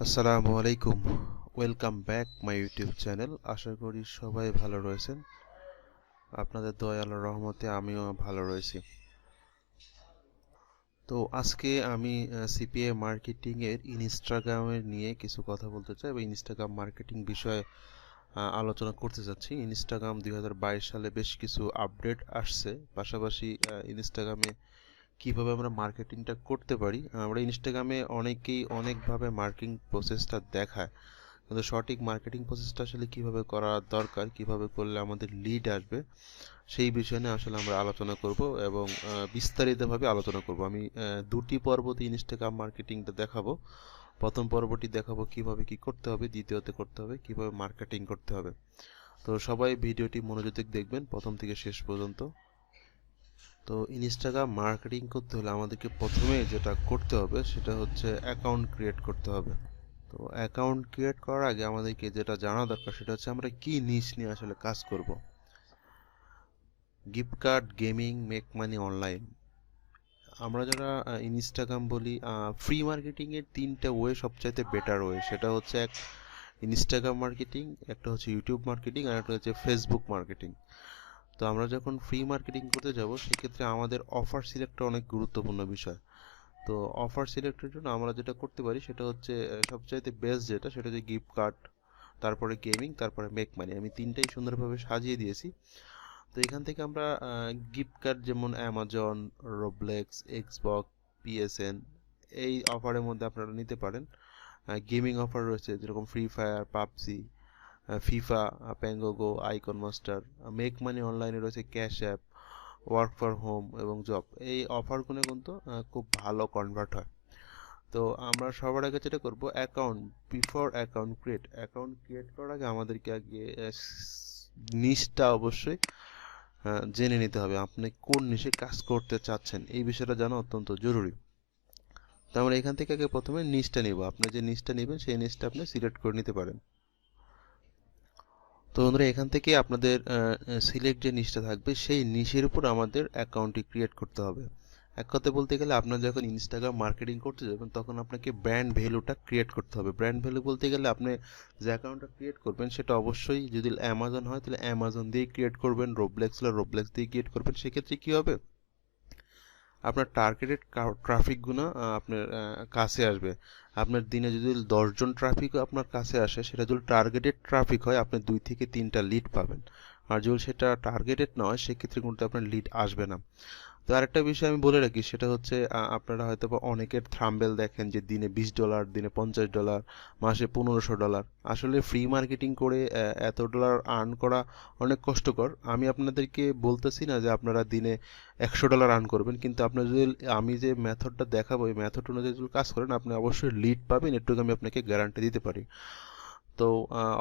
আসসালামু আলাইকুম, welcome back my YouTube channel. আশা করি সবাই ভালো রয়েছেন। আপনাদের দয়া আল্লাহর রহমতে আমিও ভালো রয়েছি। তো আজকে আমি সিপিএ মার্কেটিং এর ইনস্টাগ্রামের নিয়ে কিছু কথা বলতে চাই এবং ইনস্টাগ্রাম মার্কেটিং বিষয়ে আলোচনা করতে চাচ্ছি। ইনস্টাগ্রাম 2022 সালে বেশ কিছু আপডেট আসছে। পাশাপাশি ইনস্টাগ্রামে কিভাবে আমরা মার্কেটিংটা করতে পারি। আমরা ইনস্টাগ্রামে অনেকেই অনেকভাবে মার্কেটিং প্রসেসটা দেখায়, কিন্তু সঠিক মার্কেটিং প্রসেসটা আসলে কিভাবে করা দরকার, কিভাবে করলে আমাদের লিড আসবে, সেই বিষয় নিয়ে আসলে আমরা আলোচনা করব এবং বিস্তারিতভাবে আলোচনা করব। আমি দুটি পর্বতে ইনস্টাগ্রাম মার্কেটিংটা দেখাবো। প্রথম পর্বটি দেখাবো কিভাবে কি করতে হবে, দ্বিতীয়তে করতে হবে কিভাবে মার্কেটিং করতে হবে। তো সবাই ভিডিওটি মনোযোগ দেখবেন প্রথম থেকে শেষ পর্যন্ত। তো ইনস্টাগ্রাম মার্কেটিং করতে হলে আমাদেরকে প্রথমে যেটা করতে হবে সেটা হচ্ছে অ্যাকাউন্ট ক্রিয়েট করতে হবে। তো অ্যাকাউন্ট ক্রিয়েট করার আগে আমাদেরকে যেটা জানা দরকার সেটা হচ্ছে আমরা কি নিশ নিয়ে আসলে কাজ করব। Gift card, gaming, make money, online. আমরা যারা ইনস্টাগ্রাম বলি, ফ্রি মার্কেটিং এর তিনটা ওয়ে সবচাইতে বেটার ওয়ে। সেটা হচ্ছে এক ইনস্টাগ্রাম মার্কেটিং, একটা হচ্ছে ইউটিউব মার্কেটিং, আর একটা হচ্ছে ফেসবুক মার্কেটিং। তো আমরা যখন ফ্রি মার্কেটিং করতে যাব সেক্ষেত্রে আমাদের অফার সিলেক্টটা অনেক গুরুত্বপূর্ণ বিষয়। তো অফার সিলেক্টের জন্য আমরা যেটা করতে পারি সেটা হচ্ছে সবচাইতে বেস্ট যেটা সেটা হচ্ছে গিফট কার্ড, তারপরে গেমিং, তারপরে মেক মানি। আমি তিনটাই সুন্দরভাবে সাজিয়ে দিয়েছি। তো এখান থেকে আমরা গিফট কার্ড যেমন অ্যামাজন, রোবলেক্স, এক্সবক্স, পিএসএন, এই অফারের মধ্যে আপনারা নিতে পারেন। গেমিং অফার রয়েছে যেরকম ফ্রি ফায়ার, পাবজি, ফিফা, প্যাঙ্গোগো, আইকন মাস্টার। মেক মানি অনলাইনে রয়েছে cash app, work for home এবং জব। এই অফারগুলো কিন্তু খুব ভালো কনভার্ট হয়। তো আমরা সবার আগে যেটা করব, অ্যাকাউন্ট বিফোর অ্যাকাউন্ট ক্রিয়েট করার আগে আমাদেরকে আগে নিশটা অবশ্যই জেনে নিতে হবে। আপনি কোন নিশে কাজ করতে চাচ্ছেন এই বিষয়টা জানা অত্যন্ত জরুরি। তো আমরা এখান থেকে আগে প্রথমে নিশটা নিব। আপনি যে নিশটা নেবেন সেই নিশটা আপনি সিলেক্ট করে নিতে পারেন। তো বন্ধুরা, এখান থেকে আপনাদের সিলেক্ট যে নিশটা থাকবে সেই নিশের উপর আমাদের অ্যাকাউন্টটি ক্রিয়েট করতে হবে। এক কথায় বলতে গেলে আপনার যখন ইনস্টাগ্রাম মার্কেটিং করতে যাবেন তখন আপনাকে ব্র্যান্ড ভ্যালুটা ক্রিয়েট করতে হবে। ব্র্যান্ড ভ্যালু বলতে গেলে আপনি যে অ্যাকাউন্টটা ক্রিয়েট করবেন সেটা অবশ্যই, যদি অ্যামাজন হয় তাহলে অ্যামাজন দিয়ে ক্রিয়েট করবেন, রোবলেক্স হলে রোবলেক্স দিয়ে ক্রিয়েট করবেন। সেক্ষেত্রে কি হবে, আপনার টার্গেটেড ট্রাফিকগুলো আপনার কাছে আসবে। আপনার দিনে যদি 10 জন ট্রাফিক আপনার কাছে আসে, সেটা যদি টার্গেটেড ট্রাফিক হয় আপনি 2 থেকে 3টা লিড পাবেন। আর যদি সেটা টার্গেটেড না হয় সেক্ষেত্রে কিন্তু আপনার লিড আসবে না। তো আরেকটা বিষয় আমি বলে রাখি, সেটা হচ্ছে আপনারা হয়তো বা অনেকের থাম্বনেল দেখেন যে দিনে $20, দিনে $50, মাসে $1500। আসলে ফ্রি মার্কেটিং করে এত ডলার আর্ন করা অনেক কষ্টকর। আমি আপনাদেরকে বলতেছি না যে আপনারা দিনে $100 আর্ন করবেন, কিন্তু আপনার যদি আমি যে মেথডটা দেখাবো এই মেথড অনুযায়ী যদি কাজ করেন আপনি অবশ্যই লিড পাবেন, এটুকু আমি আপনাকে গ্যারান্টি দিতে পারি। তো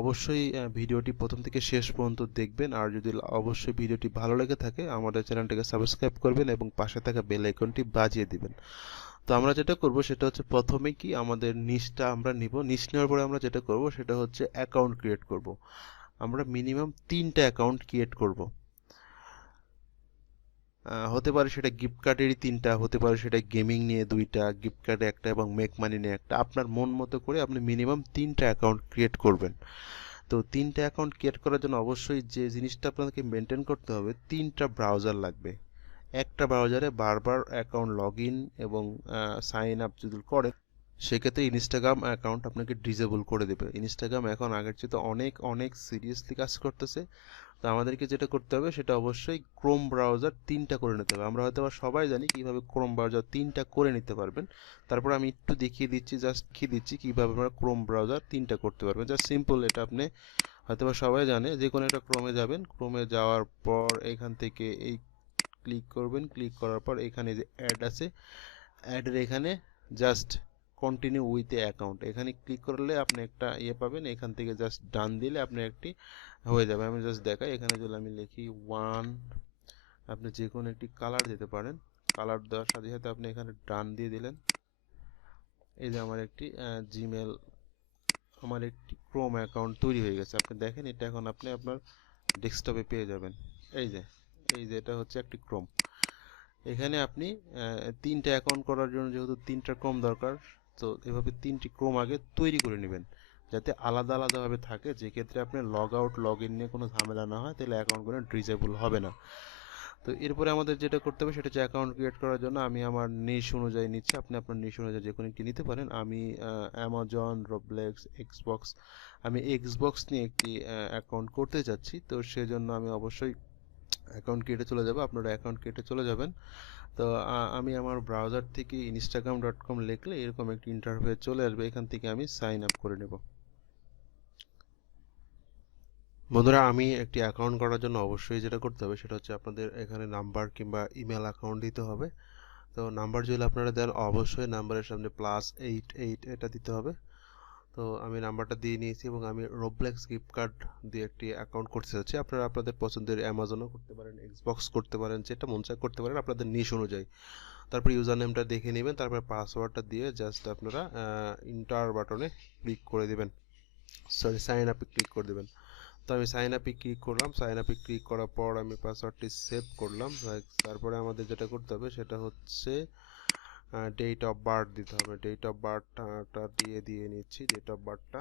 অবশ্যই ভিডিওটি প্রথম থেকে শেষ পর্যন্ত দেখবেন। আর যদি অবশ্যই ভিডিওটি ভালো লেগে থাকে আমাদের চ্যানেলটিকে সাবস্ক্রাইব করবেন এবং পাশে থাকা বেল আইকনটি বাজিয়ে দিবেন। তো আমরা যেটা করব সেটা হচ্ছে প্রথমে কি আমাদের নিশটা আমরা নিব। নিশ নেওয়ার পরে আমরা যেটা করব সেটা হচ্ছে অ্যাকাউন্ট ক্রিয়েট করব। আমরা মিনিমাম 3টা অ্যাকাউন্ট ক্রিয়েট করব। হতে পারে সেটা গিফট কার্ডেরই 3টা, হতে পারে সেটা গেমিং নিয়ে 2টা, গিফট কার্ডে একটা এবং মেক মানি নিয়ে একটা। আপনার মন মতো করে আপনি মিনিমাম 3টা অ্যাকাউন্ট ক্রিয়েট করবেন। তো 3টা অ্যাকাউন্ট ক্রিয়েট করার জন্য অবশ্যই যে জিনিসটা আপনাকে মেনটেন করতে হবে, 3টা ব্রাউজার লাগবে। একটা ব্রাউজারে বারবার অ্যাকাউন্ট লগ ইন এবং সাইন আপ যদি করেন সেক্ষেত্রে ইনস্টাগ্রাম অ্যাকাউন্ট আপনাকে ডিসেবল করে দেবে। ইনস্টাগ্রাম এখন আগের চেয়ে তো অনেক অনেক সিরিয়াসলি কাজ করতেছে। তো আমাদেরকে যেটা করতে হবে সেটা অবশ্যই ক্রোম ব্রাউজার 3টা করে নিতে হবে। আমরা হয়তো সবাই জানি কিভাবে ক্রোম ব্রাউজার 3টা করে নিতে পারবেন। তারপর আমি একটু দেখিয়ে দিচ্ছি, জাস্ট দেখিয়ে দিচ্ছি কিভাবে আমরা ক্রোম ব্রাউজার 3টা করতে পারবেন। জাস্ট সিম্পল, এটা আপনি হয়তো সবাই জানে। যে কোনো একটা ক্রোমে যাবেন, ক্রোমে যাওয়ার পর এখান থেকে এই ক্লিক করবেন। ক্লিক করার পর এখানে যে অ্যাড আছে, অ্যাডের এখানে just continue with a account এখানে ক্লিক করলে আপনি একটা ইয়ে পাবেন। এখান থেকে জাস্ট ডান দিলে আপনি একটি হয়ে যাবে। আমি জাস্ট দেখাই, এখানে যদি আমি লিখি 1, আপনি যে কোনো একটি কালার দিতে পারেন। কালার দেওয়ার সাথে সাথে আপনি এখানে ডান দিয়ে দিলেন। এই যে আমার একটি জিমেল, আমার একটি ক্রোম অ্যাকাউন্ট তৈরি হয়ে গেছে। আপনি দেখেন এটা এখন আপনি আপনার ডেস্কটপে পেয়ে যাবেন। এই যে এটা হচ্ছে একটি ক্রোম। এখানে আপনি 3টা অ্যাকাউন্ট করার জন্য যেহেতু 3টা ক্রোম দরকার, তো এভাবে 3টি ক্রম আগে তৈরি করে নেবেন, যাতে আলাদা আলাদাভাবে থাকে, যে ক্ষেত্রে আপনার লগ আউট লগ ইন নিয়ে কোনো ঝামেলা না হয়, তাহলে অ্যাকাউন্টগুলো ডিসেবল হবে না। তো এরপরে আমাদের যেটা করতে হবে সেটা হচ্ছে অ্যাকাউন্ট ক্রিয়েট করার জন্য আমি আমার নিশ অনুযায়ী নিচ্ছি, আপনি আপনার নিশ অনুযায়ী যে কোনো একটি নিতে পারেন। আমি অ্যামাজন, রোবলেক্স, এক্সবক্স, আমি এক্সবক্স নিয়ে একটি অ্যাকাউন্ট করতে যাচ্ছি। তো সেজন্য আমি অবশ্যই অ্যাকাউন্ট ক্রিয়েটে চলে যাব, আপনারা অ্যাকাউন্ট ক্রিয়েটে চলে যাবেন। তো আমি আমার ব্রাউজার থেকে instagram.com লিখলে এরকম একটি ইন্টারফেস চলে আসবে, এখান থেকে আমি সাইন আপ করে নেব। বন্ধুরা, আমি একটি অ্যাকাউন্ট করার জন্য অবশ্যই যেটা করতে হবে সেটা হচ্ছে আপনাদের এখানে নাম্বার কিংবা ইমেল অ্যাকাউন্ট দিতে হবে। তো নাম্বার যদি আপনারা দেন অবশ্যই নাম্বারের সামনে +88 এটা দিতে হবে। তো আমি নাম্বারটা দিয়ে নিয়েছি এবং আমি রোবলেক্স গিফট কার্ড দিয়ে একটি অ্যাকাউন্ট করতে চাচ্ছি। আপনারা আপনাদের পছন্দের অ্যামাজনও করতে পারেন, এক্সবক্স করতে পারেন, যেটা মন চায় করতে পারেন আপনাদের নিশ অনুযায়ী। তারপর ইউজার নেমটা দেখে নেবেন, তারপর পাসওয়ার্ডটা দিয়ে জাস্ট আপনারা ইন্টার বাটনে ক্লিক করে দেবেন, সরি সাইন আপে ক্লিক করে দেবেন। তো আমি সাইন আপে ক্লিক করলাম, সাইন আপে ক্লিক করার পর আমি পাসওয়ার্ডটি সেভ করলাম। তারপরে আমাদের যেটা করতে হবে সেটা হচ্ছে ডেট অফ বার্থ দিতে হবে। ডেট অফ বার্থটা দিয়ে নিচ্ছি, ডেট অফ বার্থটা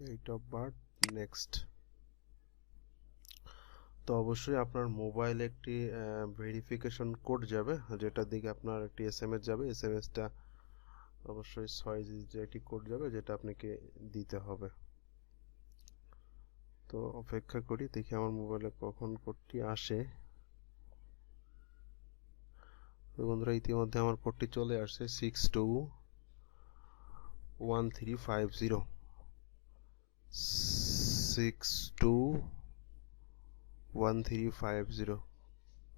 ডেট অফ বার্থ নেক্সট। তো অবশ্যই আপনার মোবাইলে একটি ভেরিফিকেশন কোড যাবে, যেটার দিকে আপনার একটি এসএমএস যাবে, এসএমএসটা অবশ্যই 6 ডিজিটের একটি কোড যাবে, যেটা আপনাকে দিতে হবে। তো অপেক্ষা করি, দেখি আমার মোবাইলে কখন কোডটি আসে। তো বন্ধুরা, ইতিমধ্যে আমার কোডটি চলে আসছে 621350 621350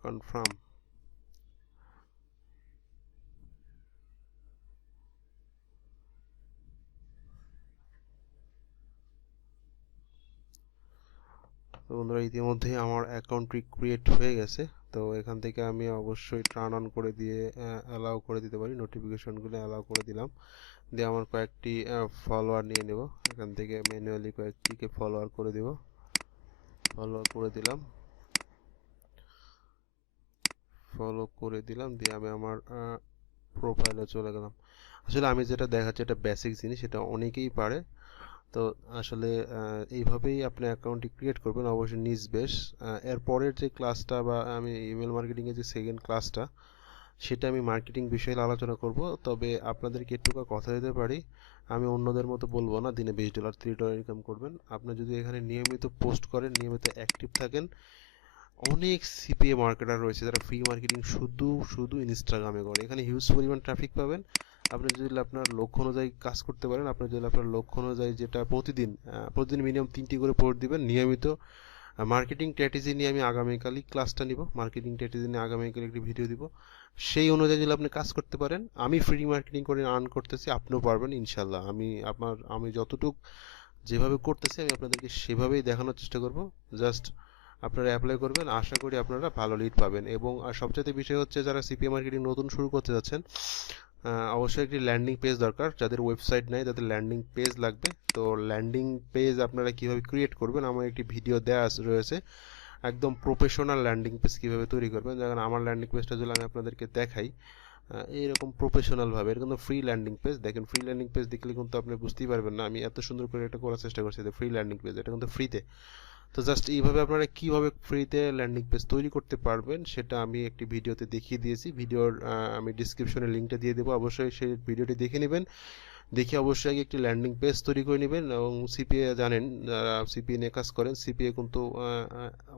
কনফার্ম। তো বন্ধুরা, ইতিমধ্যেই আমার অ্যাকাউন্টটি ক্রিয়েট হয়ে গেছে। তো এখান থেকে আমি অবশ্যই টার্ন অন করে দিয়ে অ্যালাউ করে দিতে পারি, নোটিফিকেশনগুলো অ্যালাউ করে দিলাম। দিয়ে আমার কয়েকটি ফলোয়ার নিয়ে নেব, এখান থেকে ম্যানুয়ালি কয়েকটিকে ফলোয়ার করে দেব, ফলোয়ার করে দিলাম, ফলো করে দিলাম। দিয়ে আমি আমার প্রোফাইলে চলে গেলাম। আসলে আমি যেটা দেখাচ্ছি এটা বেসিক জিনিস, এটা অনেকেই পারে। তো আসলে এইভাবেই আপনি অ্যাকাউন্টটি ক্রিয়েট করবেন, অবশ্যই নিজ বেশ। এর পরের যে ক্লাসটা বা আমি ইমেল মার্কেটিংয়ের যে সেকেন্ড ক্লাসটা, সেটা আমি মার্কেটিং বিষয়ে আলোচনা করব। তবে আপনাদেরকে একটু কথা দিতে পারি, আমি অন্যদের মতো বলবো না দিনে $20 $30 ইনকাম করবেন। আপনি যদি এখানে নিয়মিত পোস্ট করেন, নিয়মিত অ্যাক্টিভ থাকেন, অনেক সিপিএ মার্কেটার রয়েছে যারা ফ্রি মার্কেটিং শুধু শুধু ইনস্টাগ্রামে করে, এখানে হিউজ পরিমাণ ট্রাফিক পাবেন। আপনি যদি আপনার লক্ষ্য অনুযায়ী কাজ করতে পারেন, আপনি যদি আপনার লক্ষ্য অনুযায়ী যেটা প্রতিদিন মিনিমাম 3টি করে পোস্ট দিবেন নিয়মিত। মার্কেটিং স্ট্র্যাটেজি নিয়ে আমি আগামীকালই ক্লাসটা নিব, মার্কেটিং স্ট্র্যাটেজি নিয়ে আগামীকাল একটি ভিডিও দিব। সেই অনুযায়ী যদি আপনি কাজ করতে পারেন, আমি ফ্রি মার্কেটিং করে আর্ন করতেছি, আপনিও পারবেন ইনশাল্লাহ। আমি যতটুকু যেভাবে করতেছি আমি আপনাদেরকে সেভাবেই দেখানোর চেষ্টা করব। জাস্ট আপনারা অ্যাপ্লাই করবেন, আশা করি আপনারা ভালো লিড পাবেন। এবং সবচেয়ে বিষয় হচ্ছে, যারা সিপিএ মার্কেটিং নতুন শুরু করতে যাচ্ছেন, অবশ্যই একটি ল্যান্ডিং পেজ দরকার। যাদের ওয়েবসাইট নাই তাদের ল্যান্ডিং পেজ লাগবে। তো ল্যান্ডিং পেজ আপনারা কিভাবে ক্রিয়েট করবেন আমার একটি ভিডিও দেওয়া রয়েছে, একদম প্রফেশনাল ল্যান্ডিং পেজ কিভাবে তৈরি করবেন। যেমন আমার ল্যান্ডিং পেজটা যদি আমি আপনাদেরকে দেখাই, এইরকম প্রফেশনাল ভাবে, এটা কিন্তু ফ্রি ল্যান্ডিং পেজ। দেখেন, ফ্রি ল্যান্ডিং পেজ দেখলে কিন্তু আপনি বুঝতেই পারবেন না আমি এত সুন্দর করে এটা করার চেষ্টা করছি। ফ্রি ল্যান্ডিং পেজ, এটা কিন্তু ফ্রিতে। তো জাস্ট এইভাবে আপনারা কিভাবে ফ্রিতে ল্যান্ডিং পেজ তৈরি করতে পারবেন সেটা আমি একটি ভিডিওতে দেখিয়ে দিয়েছি। ভিডিওর আমি ডিসক্রিপশনে লিঙ্কটা দিয়ে দেবো, অবশ্যই সেই ভিডিওটি দেখে নেবেন। দেখে অবশ্যই আগে একটি ল্যান্ডিং পেজ তৈরি করে নেবেন। এবং সিপিএ জানেন, যারা সিপিএ নিয়ে কাজ করেন, সিপিএ কিন্তু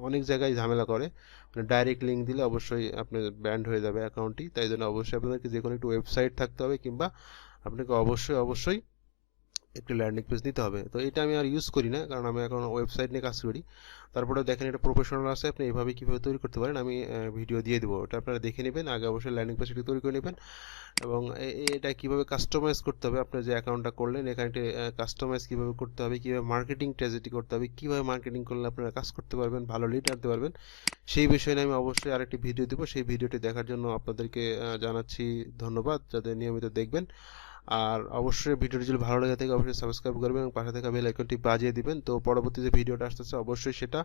অনেক জায়গায় ঝামেলা করে, মানে ডাইরেক্ট লিঙ্ক দিলে অবশ্যই আপনার ব্যান্ড হয়ে যাবে অ্যাকাউন্টটি। তাই জন্য অবশ্যই আপনাদেরকে যে কোনো একটি ওয়েবসাইট থাকতে হবে, কিংবা আপনাকে অবশ্যই একটি ল্যান্ডিং পেজ নিতে হবে। তো এটা আমি আর ইউজ করি না, কারণ আমি এখন ওয়েবসাইট নিয়ে কাজ করি। তারপরে দেখেন এটা প্রফেশনাল আছে, আপনি এভাবে কীভাবে তৈরি করতে পারেন আমি ভিডিও দিয়ে দেবো, এটা আপনারা দেখে নেবেন। আগে অবশ্যই ল্যান্ডিং পেজটি তৈরি করে নেবেন। এবং এটা কিভাবে কাস্টমাইজ করতে হবে, আপনার যে অ্যাকাউন্টটা করলেন এখানে কাস্টমাইজ কিভাবে করতে হবে, কিভাবে মার্কেটিং স্ট্র্যাটেজি করতে হবে, কিভাবে মার্কেটিং করলে আপনারা কাজ করতে পারবেন, ভালো লিড আনতে পারবেন, সেই বিষয়ে নিয়ে আমি অবশ্যই আরেকটি ভিডিও দেবো। সেই ভিডিওটি দেখার জন্য আপনাদেরকে জানাচ্ছি ধন্যবাদ, যাদের নিয়মিত দেখবেন। আর অবশ্যই ভিডিওটি যদি ভালো লেগে থাকে অবশ্যই সাবস্ক্রাইব করবেন এবং পাশে থাকা বেল আইকনটি বাজিয়ে দিবেন। তো পরবর্তী যে ভিডিওটা আসতেছে অবশ্যই সেটা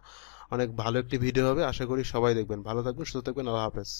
অনেক ভালো একটি ভিডিও হবে, আশা করি সবাই দেখবেন। ভালো থাকবেন, সুস্থ থাকবেন, আল্লাহ হাফেজ।